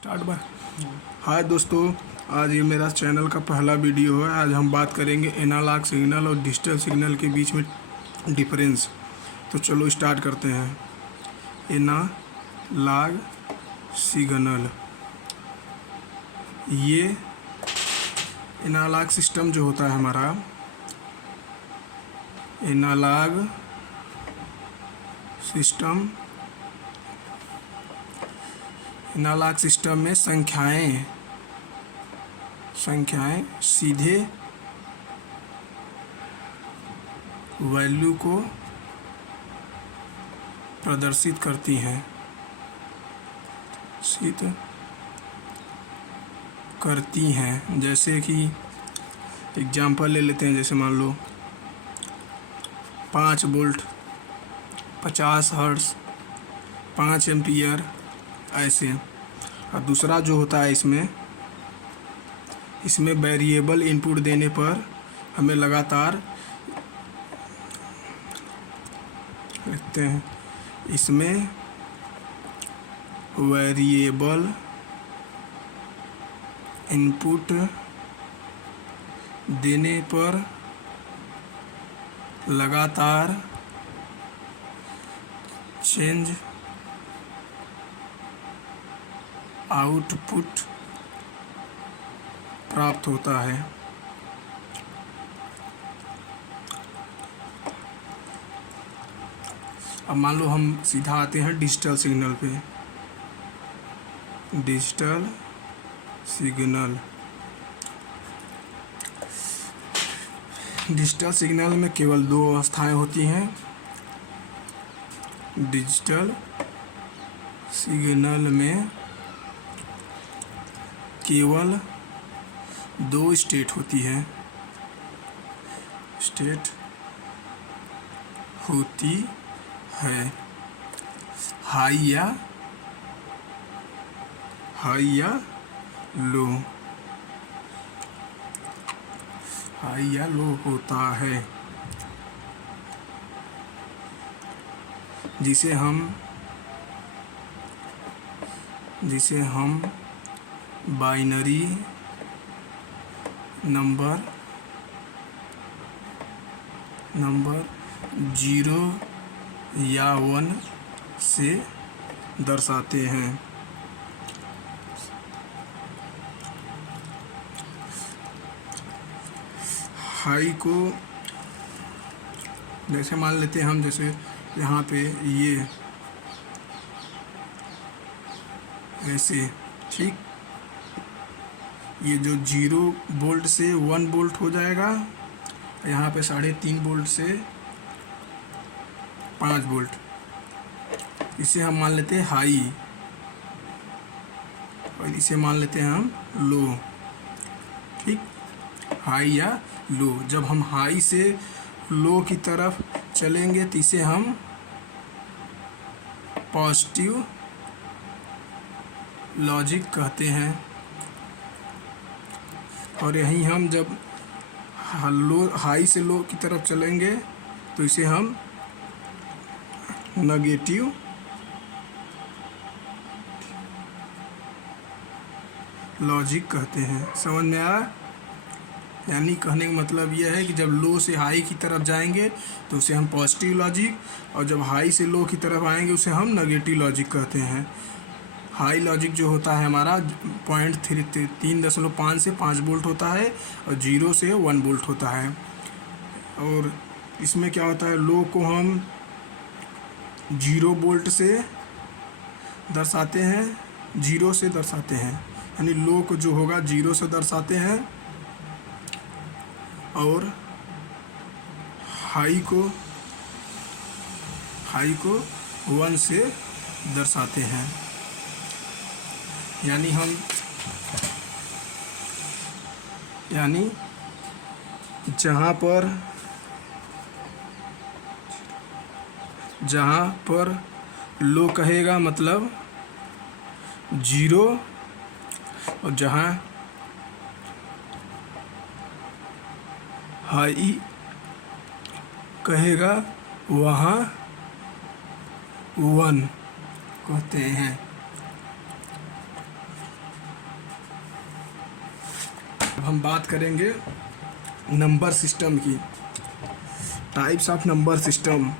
Start by. हाय दोस्तों, आज ये मेरा चैनल का पहला वीडियो है। आज हम बात करेंगे एनालॉग सिग्नल और डिजिटल सिग्नल के बीच में डिफरेंस। तो चलो स्टार्ट करते हैं। एनालॉग सिग्नल, ये एनालॉग सिस्टम जो होता है हमारा, एनालॉग सिस्टम, एनालॉग सिस्टम में संख्याएं सीधे वैल्यू को प्रदर्शित करती हैं, जैसे कि एग्जांपल ले लेते हैं। जैसे मान लो 5 वोल्ट, 50 हर्ट्ज, 5 एम्पियर, ऐसे। और दूसरा जो होता है, इसमें वेरिएबल इनपुट देने पर हमें लगातार लिखते हैं, इसमें वेरिएबल इनपुट देने पर लगातार चेंज आउटपुट प्राप्त होता है। अब मान लो हम सीधा आते हैं डिजिटल सिग्नल पे। डिजिटल सिग्नल में केवल 2 अवस्थाएं होती हैं। डिजिटल सिग्नल में केवल 2 स्टेट होती है। हाई या लो होता है, जिसे हम बाइनरी नंबर 0 या 1 से दर्शाते हैं। हाई को जैसे मान लेते हैं हम, जैसे यहाँ पे ये ऐसे, ठीक। ये जो 0 वोल्ट से 1 वोल्ट हो जाएगा, यहाँ पे 3.5 वोल्ट से 5 वोल्ट। इसे हम मान लेते हैं हाई और इसे मान लेते हैं हम लो, ठीक। हाई या लो। जब हम हाई से लो की तरफ चलेंगे तो इसे हम पॉजिटिव लॉजिक कहते हैं। और यहीं हम जब हाई से लो की तरफ चलेंगे तो इसे हम नेगेटिव लॉजिक कहते हैं। समझ में आया? यानी कहने का मतलब यह है कि जब लो से हाई की तरफ जाएंगे तो उसे हम पॉजिटिव लॉजिक, और जब हाई से लो की तरफ आएंगे उसे हम नेगेटिव लॉजिक कहते हैं। हाई लॉजिक जो होता है हमारा 3.5 से 5 वोल्ट होता है और 0 से 1 वोल्ट होता है। और इसमें क्या होता है, लो को हम 0 वोल्ट से दर्शाते हैं, 0 से दर्शाते हैं। यानी लो को जो होगा 0 से दर्शाते हैं और हाई को 1 से दर्शाते हैं। यानी जहाँ पर लो कहेगा मतलब 0, और जहाँ हाई कहेगा वहाँ 1 कहते हैं। अब हम बात करेंगे नंबर सिस्टम की। Types of number system.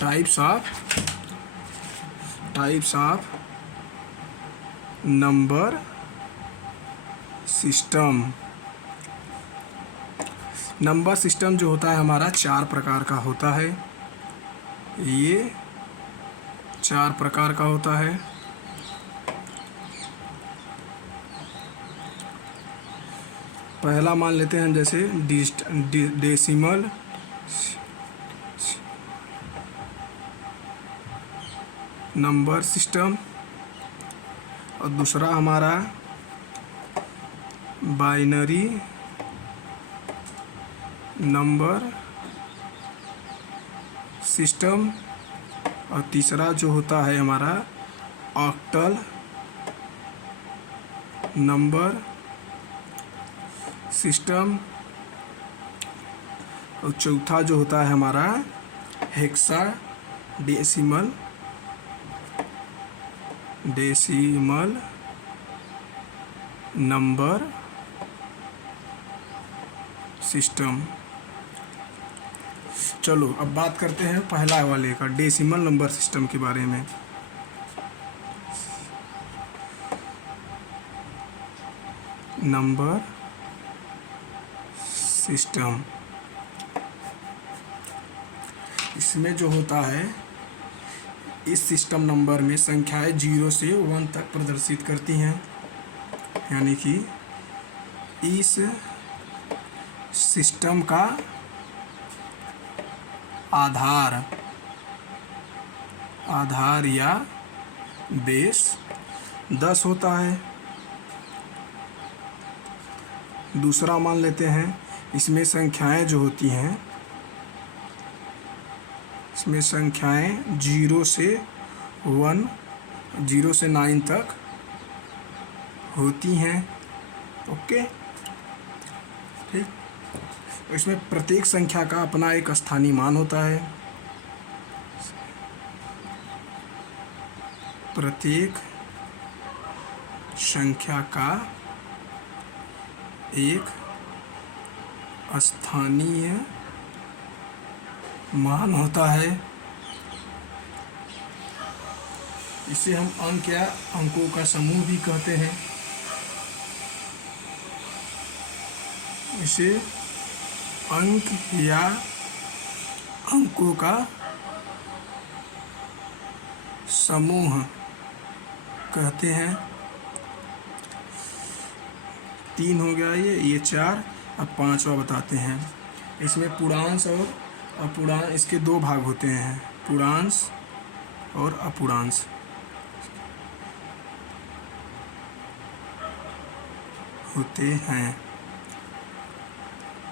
Types of number system. Number system जो होता है हमारा 4 प्रकार का होता है। ये 4 प्रकार का होता है। पहला मान लेते हैं जैसे डेसिमल नंबर सिस्टम, और दूसरा हमारा बाइनरी नंबर सिस्टम, और तीसरा जो होता है हमारा ऑक्टल नंबर सिस्टम, और चौथा जो होता है हमारा हेक्साडेसिमल नंबर सिस्टम। चलो अब बात करते हैं पहला वाले का, डेसिमल नंबर सिस्टम के बारे में। नंबर सिस्टम, इसमें जो होता है, इस सिस्टम नंबर में संख्याएं 0 से 1 तक प्रदर्शित करती हैं। यानी कि इस सिस्टम का आधार या बेस 10 होता है। दूसरा मान लेते हैं, इसमें संख्याएं जो होती हैं, इसमें संख्याएं 0 से 9 तक होती हैं। ओके, ठीक। इसमें प्रत्येक संख्या का अपना एक स्थानीय मान होता है। प्रत्येक संख्या का एक स्थानीय मान होता है। इसे हम अंक या अंकों का समूह भी कहते हैं। इसे अंक या अंकों का समूह कहते हैं। 3 हो गया ये 4। अब 5वां बताते हैं। इसमें पूर्णांश और अपूर्णांश, इसके 2 भाग होते हैं, पूर्णांश और अपूर्णांश। होते हैं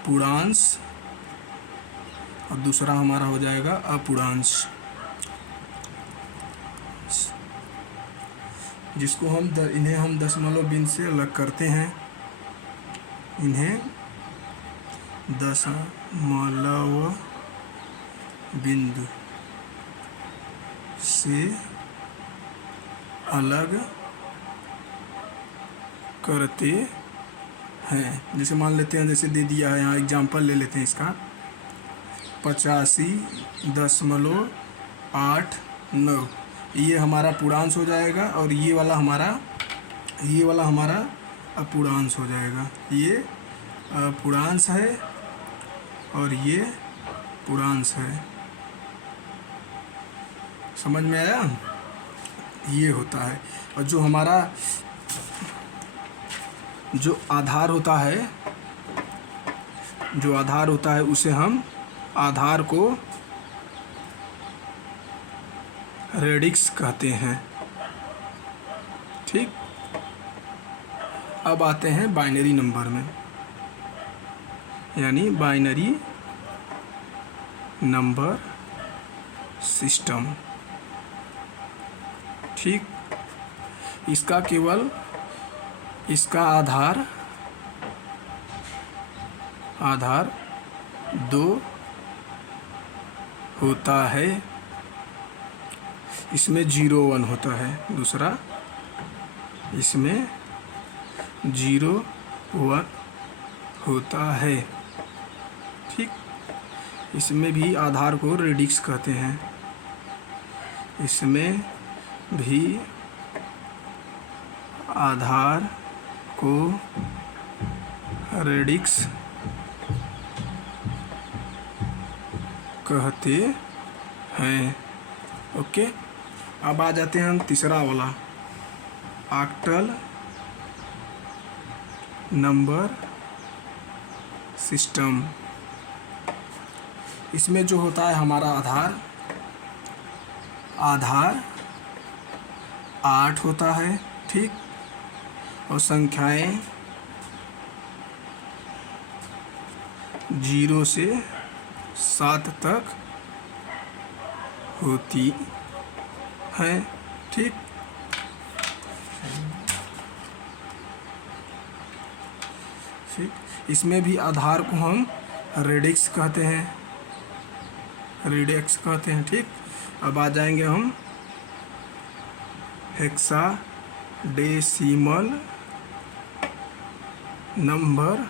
पूर्णांश और दूसरा हमारा हो जाएगा अपूर्णांश, जिसको इन्हें हम दशमलव बिंदु से अलग करते हैं। इन्हें दशमलव बिंदु से अलग करते हैं। जैसे मान लेते हैं, जैसे दे दिया है यहाँ, एग्जाम्पल ले लेते हैं इसका, 85.89, ये हमारा पूर्णांश हो जाएगा और ये वाला हमारा अपूर्णांश हो जाएगा। ये पूर्णांश है और ये पूर्णांश है। समझ में आया? ये होता है। और जो हमारा जो आधार होता है उसे हम आधार को रेडिक्स कहते हैं। ठीक। अब आते हैं बाइनरी नंबर में, यानी बाइनरी नंबर सिस्टम। ठीक। इसका केवल इसका आधार 2 होता है। इसमें 0 1 होता है, दूसरा इसमें 0 1 होता है। ठीक, इसमें भी आधार को रेडिक्स कहते हैं। इसमें भी आधार को रेडिक्स कहते हैं। ओके, अब आ जाते हैं हम तीसरा वाला, ऑक्टल नंबर सिस्टम। इसमें जो होता है हमारा आधार 8 होता है। ठीक, और संख्याएं 0 से 7 तक होती हैं। ठीक, ठीक, इसमें भी आधार को हम रेडिक्स कहते हैं। ठीक, अब आ जाएंगे हम हेक्साडेसिमल नंबर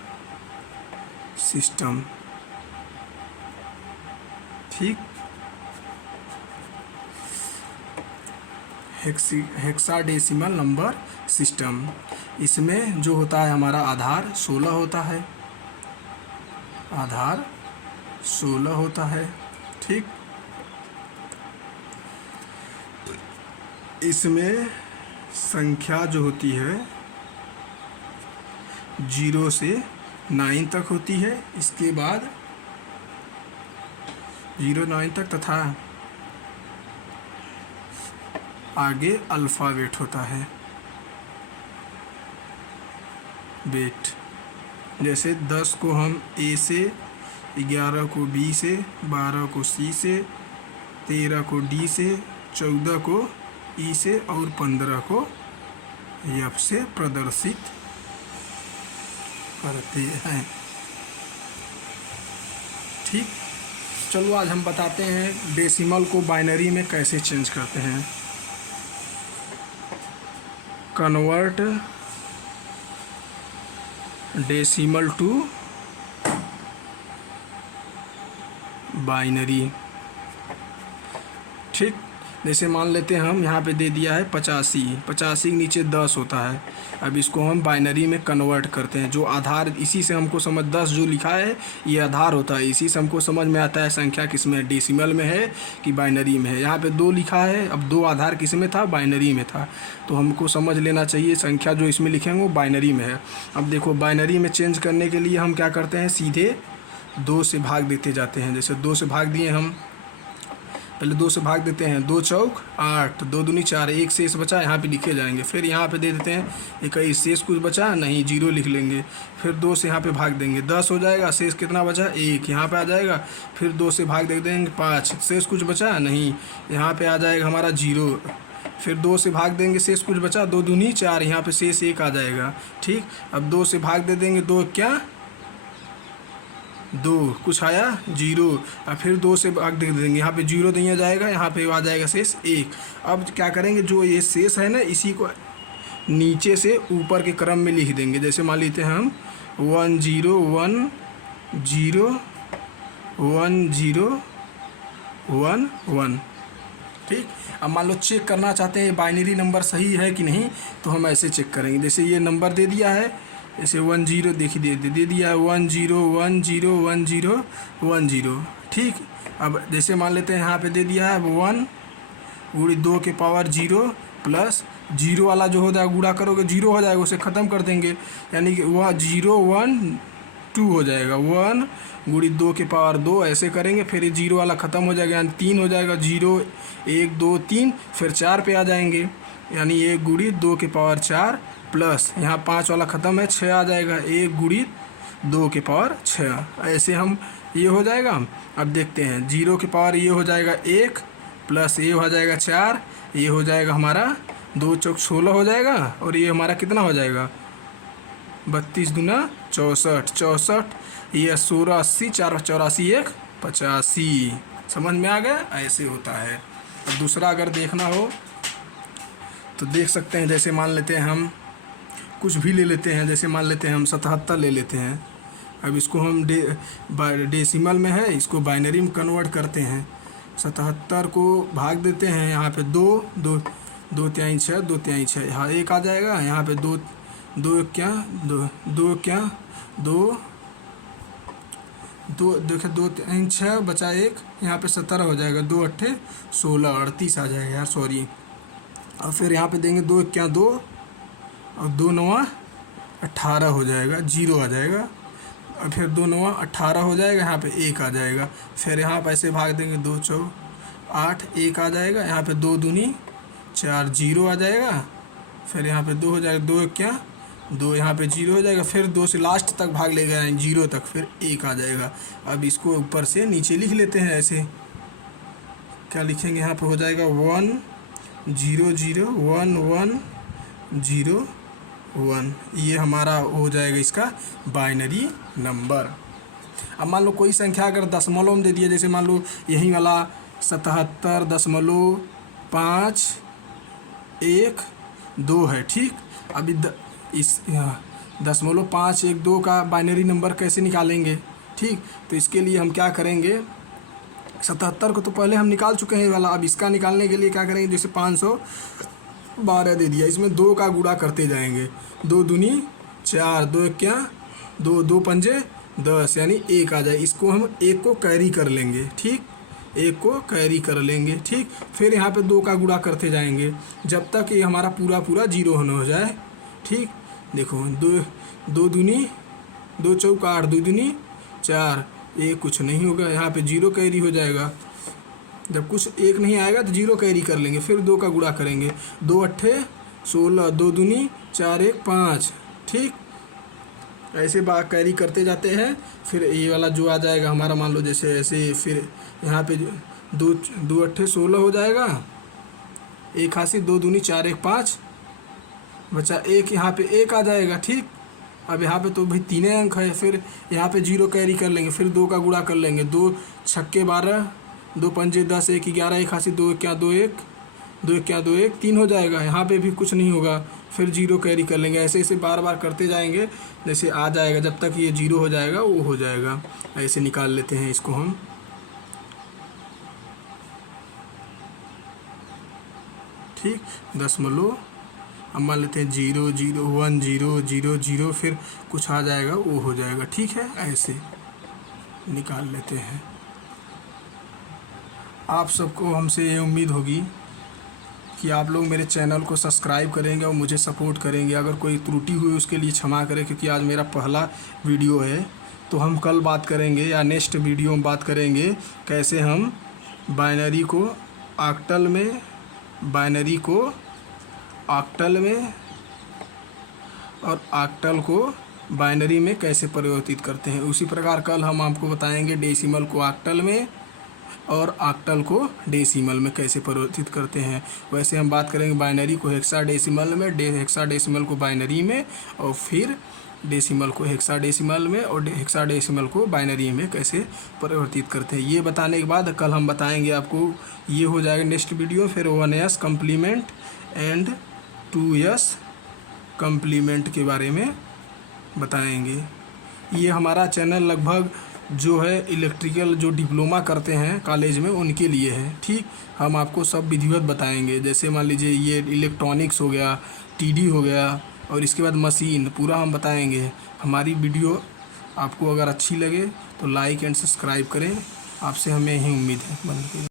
सिस्टम। ठीक, हेक्साडेसिमल नंबर सिस्टम। इसमें जो होता है हमारा आधार 16 होता है। आधार 16 होता है। ठीक, इसमें संख्या जो होती है 0 से 9 तक होती है। इसके बाद 0 9 तक तथा आगे अल्फ़ाबेट होता है। बेट, जैसे 10 को हम ए से, 11 को बी से, 12 को सी से, 13 को डी से, 14 को ई से और 15 को एफ से प्रदर्शित करते हैं। ठीक, चलो आज हम बताते हैं डेसिमल को बाइनरी में कैसे चेंज करते हैं। Convert decimal to binary. ठीक, जैसे मान लेते हैं हम यहाँ पे दे दिया है 85 के नीचे 10 होता है। अब इसको हम बाइनरी में कन्वर्ट करते हैं। जो आधार, इसी से हमको समझ 10 जो लिखा है ये आधार होता है। इसी से हमको समझ में आता है संख्या किस में है, डेसिमल में है कि बाइनरी में है। यहाँ पे 2 लिखा है, अब 2 आधार किस में था, बाइनरी में था। तो हमको समझ लेना चाहिए संख्या जो इसमें लिखेंगे वो बाइनरी में है। अब देखो, बाइनरी में चेंज करने के लिए हम क्या करते हैं, सीधे 2 से भाग देते जाते हैं। जैसे 2 से भाग दिए हम, पहले 2 से भाग देते हैं, 2 चौक 8, 2 दूनी 4, 1 शेष बचा, यहाँ पे लिखे जाएंगे। फिर यहाँ पे दे देते हैं 21, शेष कुछ बचा नहीं, 0 लिख लेंगे। फिर 2 से यहाँ पे भाग देंगे, 10 हो जाएगा, शेष कितना बचा 1, यहाँ पे आ जाएगा। फिर 2 से भाग दे देंगे 5, शेष कुछ बचा नहीं, यहाँ पे आ जाएगा हमारा 0। फिर 2 से भाग देंगे, शेष कुछ बचा, 2 दूनी 4, यहाँ पे शेष 1 आ जाएगा। ठीक, अब 2 से भाग दे देंगे, 2 क्या 2, कुछ आया 0। और फिर 2 से भाग दे देंगे, यहाँ पे 0 दिया जाएगा, यहाँ पे आ जाएगा शेष 1। अब क्या करेंगे, जो ये शेष है ना, इसी को नीचे से ऊपर के क्रम में लिख देंगे। जैसे मान लेते हैं हम 1 0 1 0 1 0 1 1। ठीक, अब मान लो चेक करना चाहते हैं बाइनरी नंबर सही है कि नहीं, तो हम ऐसे चेक करेंगे। जैसे ये नंबर दे दिया है, जैसे 1 0 देखिए दे दिया है 1 0 1 0 1 0 1 0। ठीक, अब जैसे मान लेते हैं यहाँ पे दे दिया है 1 गुणी 2 के पावर 0 प्लस 0 वाला जो हो जाएगा गुणा करोगे 0 हो जाएगा, उसे ख़त्म कर देंगे, यानी कि वह 0 1 2 हो जाएगा। 1 गुणी 2 के पावर 2 ऐसे करेंगे, फिर ये 0 वाला ख़त्म हो जाएगा, यानी 3 हो जाएगा। 0 1 2 3, फिर 4 पे आ जाएंगे, यानी 1 गुणी 2 के पावर 4 प्लस यहाँ 5 वाला ख़त्म है, 6 आ जाएगा, 1 गुणी 2 के पावर 6। ऐसे हम ये हो जाएगा। अब देखते हैं 0 के पावर ये हो जाएगा 1 प्लस ये हो जाएगा 4, ये हो जाएगा हमारा 2 चौक 16 हो जाएगा, और ये हमारा कितना हो जाएगा 32 दूना 64, 64 ये 16 80, 4 84 1 85। समझ में आ गया, ऐसे होता है। अब दूसरा अगर देखना हो तो देख सकते हैं, जैसे मान लेते हैं हम कुछ भी ले लेते हैं, जैसे मान लेते हैं हम 77 ले लेते हैं। अब इसको हम डेसिमल में है, इसको बाइनरी में कन्वर्ट करते हैं। 77 को भाग देते हैं, यहाँ पे 2 2 2 3 6 2 3 6, यहाँ 1 आ जाएगा। यहाँ पे 2 2 क्या 2 2 क्या 2 2 देखिए 2 3 6 बचा 1, यहाँ पे 17 हो जाएगा। 2 8 16 38 आ जाएगा यार, सॉरी। और फिर यहाँ पे देंगे 2 क्या 2 और 2 9 18 हो जाएगा, 0 आ जाएगा। और फिर 2 9 18 हो जाएगा, यहाँ पे 1 आ जाएगा। फिर यहाँ पे ऐसे भाग देंगे 2 4 8 1 आ जाएगा। यहाँ पे 2 दूनी 4 0 आ जाएगा। फिर यहाँ पे 2 हो जाएगा, 2 क्या 2, यहाँ पे 0 हो जाएगा। फिर 2 से लास्ट तक भाग ले गए 0 तक, फिर 1 आ जाएगा। अब इसको ऊपर से नीचे लिख लेते हैं। ऐसे क्या लिखेंगे, यहाँ पे हो जाएगा 1 0 0 1 1 0 1। ये हमारा हो जाएगा इसका बाइनरी नंबर। अब मान लो कोई संख्या अगर दशमलव में दे दिया, जैसे मान लो यही वाला 77.512 है, ठीक। अभी इस 0.512 का बाइनरी नंबर कैसे निकालेंगे, ठीक। तो इसके लिए हम क्या करेंगे, 77 को तो पहले हम निकाल चुके हैं ये वाला। अब इसका निकालने के लिए क्या करेंगे, जैसे 512 दे दिया, इसमें 2 का गुणा करते जाएंगे। 2 दूनी 4 2 क्या 2 2 पंजे 10, यानी 1 आ जाए। इसको हम 1 को कैरी कर लेंगे, ठीक, 1 को कैरी कर लेंगे, ठीक। फिर यहाँ पे 2 का गुणा करते जाएंगे जब तक ये हमारा पूरा 0 न हो जाए, ठीक। देखो 2 दूनी 2 चौका 8 2 दूनी 4, ये कुछ नहीं होगा, यहाँ पे 0 कैरी हो जाएगा। जब कुछ 1 नहीं आएगा तो 0 कैरी कर लेंगे। फिर 2 का गुणा करेंगे, 2 8 16 2 दूनी 4 1 5, ठीक। ऐसे कैरी करते जाते हैं। फिर ये वाला जो आ जाएगा हमारा, मान लो जैसे ऐसे, फिर यहाँ पे 2 2 8 16 हो जाएगा। 1 हासी 2 दूनी 4 1 5 बचा 1, यहाँ पे 1 आ जाएगा, ठीक। अब यहाँ पे तो भाई 3 अंक है। फिर यहाँ पे 0 कैरी कर लेंगे। फिर 2 का गुणा कर लेंगे, 2 छक्के 12 2 पंजे 10 1 11 1 हासी 2 क्या 2 1 2 क्या 2 1 3 हो जाएगा। यहाँ पे भी कुछ नहीं होगा, फिर 0 कैरी कर लेंगे। ऐसे ऐसे बार बार करते जाएंगे, जैसे आ जाएगा, जब तक ये 0 हो जाएगा वो हो जाएगा। ऐसे निकाल लेते हैं इसको हम, ठीक। दशमलव अब मान लेते हैं 0 0 1 0 0 0, फिर कुछ आ जाएगा वो हो जाएगा, ठीक है। ऐसे निकाल लेते हैं। आप सबको हमसे ये उम्मीद होगी कि आप लोग मेरे चैनल को सब्सक्राइब करेंगे और मुझे सपोर्ट करेंगे। अगर कोई त्रुटि हुई उसके लिए क्षमा करें, क्योंकि आज मेरा पहला वीडियो है। तो हम कल बात करेंगे या नेक्स्ट वीडियो में बात करेंगे कैसे हम बाइनरी को ऑक्टल में, बाइनरी को ऑक्टल में और ऑक्टल को बाइनरी में कैसे परिवर्तित करते हैं। उसी प्रकार कल हम आपको बताएंगे डेसिमल को ऑक्टल में और ऑक्टल को डेसिमल में कैसे परिवर्तित करते हैं। वैसे हम बात करेंगे बाइनरी को हेक्साडेसिमल में, हेक्साडेसिमल को बाइनरी में, और फिर डेसिमल को हेक्साडेसिमल में, और हेक्साडेसिमल को बाइनरी में कैसे परिवर्तित करते हैं। ये बताने के बाद कल हम बताएंगे आपको, ये हो जाएगा नेक्स्ट वीडियो। फिर 1s complement and 2s complement के बारे में बताएंगे। ये हमारा चैनल लगभग जो है इलेक्ट्रिकल जो डिप्लोमा करते हैं कॉलेज में उनके लिए है, ठीक। हम आपको सब विधिवत बताएंगे। जैसे मान लीजिए ये इलेक्ट्रॉनिक्स हो गया, टीडी हो गया, और इसके बाद मशीन, पूरा हम बताएंगे। हमारी वीडियो आपको अगर अच्छी लगे तो लाइक एंड सब्सक्राइब करें। आपसे हमें यही उम्मीद है। बंद करें।